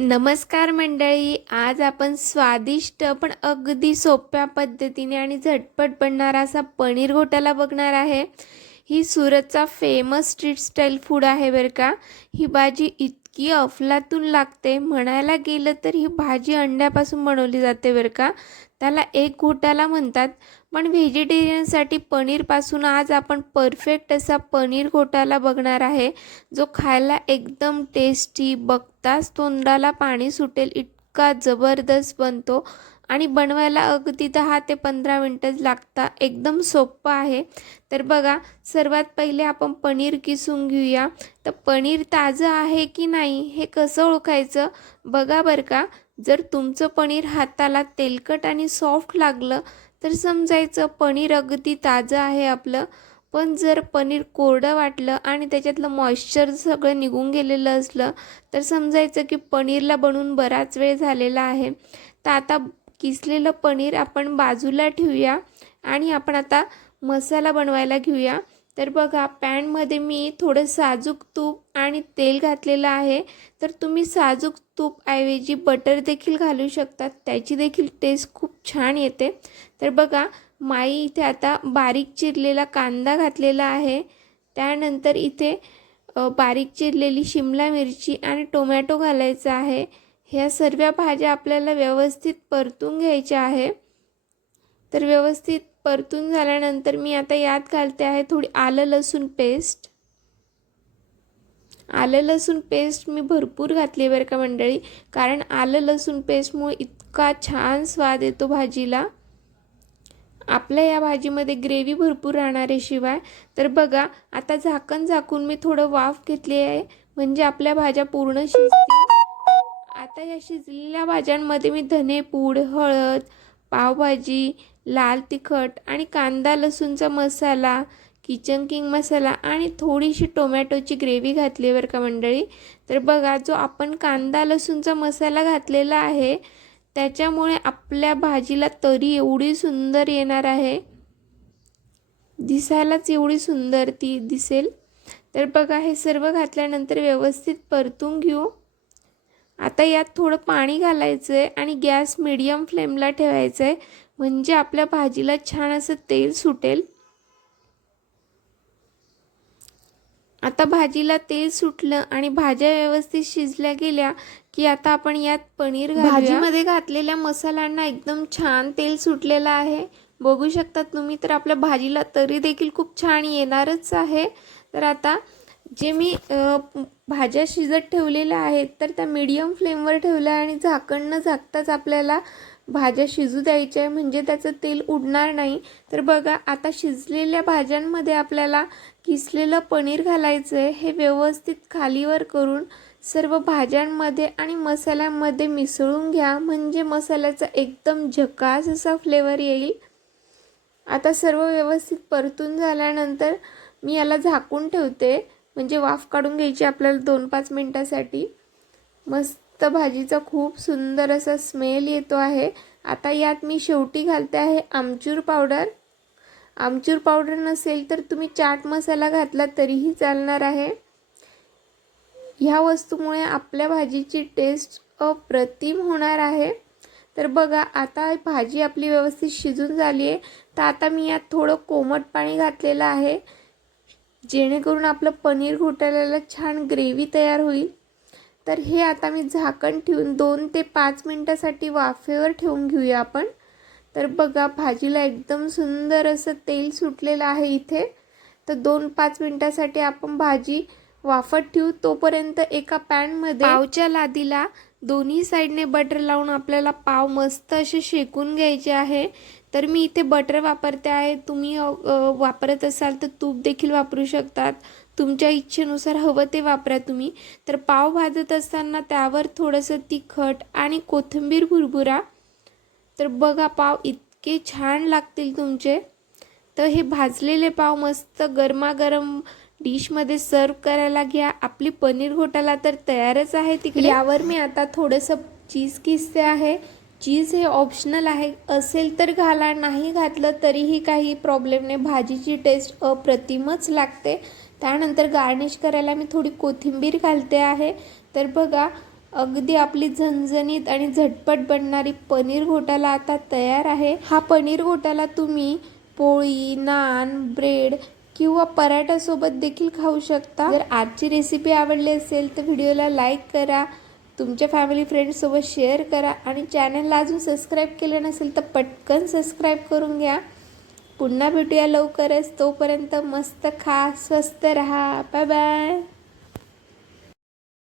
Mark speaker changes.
Speaker 1: नमस्कार मंडळी आज आपण स्वादिष्ट पण अगदी सोप्या पद्धतीने आणि झटपट बनणारा असा पनीर घोटाला बघणार आहे. ही सुरतचा फेमस स्ट्रीट स्टाईल फूड आहे बरं का. ही भाजी इतकी अफलातून लागते. म्हणायला गेलं तर ही भाजी अंड्यापासून बनवली जाते बरं का. त्याला एक घोटाला म्हणतात. पण व्हेजिटेरियनसाठी पनीरपासून आज आपण परफेक्ट असा पनीर घोटाला बघणार आहे. जो खायला एकदम टेस्टी बघताच तोंडाला पाणी सुटेल इतका जबरदस्त बनतो. आणि बनवायला अगदी दहा ते पंधरा मिनटंच लागतात एकदम सोपं आहे. तर बघा सर्वात पहिले आपण पनीर किसून घेऊया. तर पनीर ताजं आहे की नाही हे कसं ओळखायचं? बघा बरं का जर तुमचं पनीर हाताला तेलकट आणि सॉफ्ट लागलं तर समजायचं पनीर अगदी ताजं आहे आपलं. पण जर पनीर कोरडं वाटलं आणि त्याच्यातलं मॉइश्चर सगळं निघून गेलेलं असलं तर समजायचं की पनीरला बनवून बराच वेळ झालेला आहे. तर आता किसलेलं पनीर आपण बाजूला ठेवूया आणि आपण आता मसाला बनवायला घेऊया. तर बघा पॅनमध्ये मी थोडं साजूक तूप आणि तेल घातलेलं आहे. तर तुम्ही साजूक तूपऐवजी बटर देखील घालू शकतात. त्याची देखील टेस्ट खूप छान येते. तर बघा माई इथे आता बारीक चिरलेला कांदा घातलेला आहे. त्यानंतर इथे बारीक चिरलेली शिमला मिरची आणि टोमॅटो घालायचा आहे. ह्या सर्व भाज्या आपल्याला व्यवस्थित परतून घ्यायच्या आहे. तर व्यवस्थित परतून झाल्यानंतर मी आता यात घालते आहे थोडी आलं लसूण पेस्ट. आलं लसूण पेस्ट मी भरपूर घातली बरं का मंडळी. कारण आलं लसूण पेस्टमुळे इतका छान स्वाद येतो भाजीला. आपल्या या भाजीमध्ये ग्रेव्ही भरपूर राहणार आहे शिवाय. तर बघा आता झाकण झाकून मी थोडं वाफ घेतली आहे. म्हणजे आपल्या भाज्या पूर्ण शिजतील. आता या शिजलेल्या भाज्यांमध्ये मी धनेपूड हळद पावभाजी लाल तिखट आणि कांदा लसूणचा मसाला किचन किंग मसाला आणि थोडीशी टोमॅटोची ग्रेव्ही घातली बरं का मंडळी. तर बघा जो आपण कांदा लसूणचा मसाला घातलेला आहे त्याच्यामुळे आपल्या भाजीला तरी एवढी सुंदर येणार आहे. दिसायलाच एवढी सुंदर ती दिसेल. तर बघा हे सर्व घातल्यानंतर व्यवस्थित परतून घेऊ. आता यात थोडं पाणी घालायचं आहे आणि गॅस मिडियम फ्लेमला ठेवायचं आहे म्हणजे आपल्या भाजीला छान असं तेल सुटेल. आता भाजीला तेल सुटलं आणि भाज्या व्यवस्थित शिजल्या गेल्या की आता आपण यात पनीर भाजीमध्ये घातलेल्या मसाल्यांना एकदम छान तेल सुटलेलं आहे. बघू शकता तुम्ही तर आपल्या भाजीला तरी देखील खूप छान येणारच आहे. तर आता जे मी भाज्या शिजत ठेवलेल्या आहेत तर त्या मीडियम फ्लेमवर ठेवल्या आणि झाकण न झाकताच आपल्याला भाज्या शिजू द्यायच्या आहे. म्हणजे त्याचं तेल उडणार नाही. तर बघा आता शिजलेल्या भाज्यांमध्ये आपल्याला किसलेलं पनीर घालायचं आहे. हे व्यवस्थित खालीवर करून सर्व भाज्यांमध्ये आणि मसाल्यामध्ये मिसळून घ्या. म्हणजे मसाल्याचा एकदम झकास असा फ्लेवर येईल. आता सर्व व्यवस्थित परतून झाल्यानंतर मी याला झाकून ठेवते. म्हणजे वाफ काढून घ्यायची आपल्याला दोन पाच मिनटासाठी. मस्त भाजीचा खूप सुंदर असा स्मेल येतो आहे. आता यात मी शेवटी घालते आहे आमचूर पावडर आमचूर पावडर नसेल तर तुम्ही चाट मसाला घातला तरीही चालणार आहे. ह्या वस्तूमुळे आपल्या भाजीची टेस्ट अप्रतिम होणार आहे. तर बघा आता भाजी आपली व्यवस्थित शिजून झाली आहे. तर आता मी यात थोडं कोमट पाणी घातलेलं आहे. जेणेकरून आपलं पनीर घोटाळ्याला छान ग्रेव्ही तयार होईल. तर हे आता मी झाकण ठेवून दोन ते पाच मिनटासाठी वाफेवर ठेवून घेऊया आपण. तर बघा भाजीला एकदम सुंदर असं तेल सुटलेलं आहे इथे. तर दोन पाच मिनटासाठी आपण भाजी वाफत ठेवू. तोपर्यंत एका पॅनमध्ये पावच्या लादीला दोन्ही साईडने बटर लावून आपल्याला पाव मस्त असे शेकून घ्यायचे आहे. तर मी इथे बटर वापरते आहे. तुम्ही वापरत असाल तर तूप देखील वापरू शकतात. तुमच्या इच्छेनुसार हवं ते वापरा तुम्ही. तर पाव भाजत असताना त्यावर थोडंसं तिखट आणि कोथिंबीर भुरभुरा. तर बघा पाव इतके छान लागतील तुमचे. तर हे भाजलेले पाव मस्त गरमागरम डिशमध्ये सर्व करायला घ्या. आपली पनीर घोटाला तर तयारच आहे तिकडे. यावर मी आता थोडंसं चीज किसते आहे. चीज हे ऑप्शनल आहे. असेल तर घाला नाही घातलं तरीही काही प्रॉब्लेम नाही. भाजीची टेस्ट अप्रतिमच लागते. त्यानंतर गार्निश करायला मी थोडी कोथिंबीर घालते आहे. तर बघा अगदी आपली झणझणीत आणि झटपट बनणारी पनीर घोटाला आता तयार आहे. हा पनीर घोटाला तुम्ही पोळी नान ब्रेड किंवा पराठ्यासोबत देखील खाऊ शकता. जर आजची रेसिपी आवडली असेल तर व्हिडिओला लाईक करा. तुमच्या फॅमिली फ्रेंड्ससोबत शेअर करा आणि चॅनलला अजून सबस्क्राईब केलं नसेल तर पटकन सबस्क्राईब करून घ्या. पुन्हा भेटूया लवकरच. तोपर्यंत मस्त खा स्वस्त रहा. Bye bye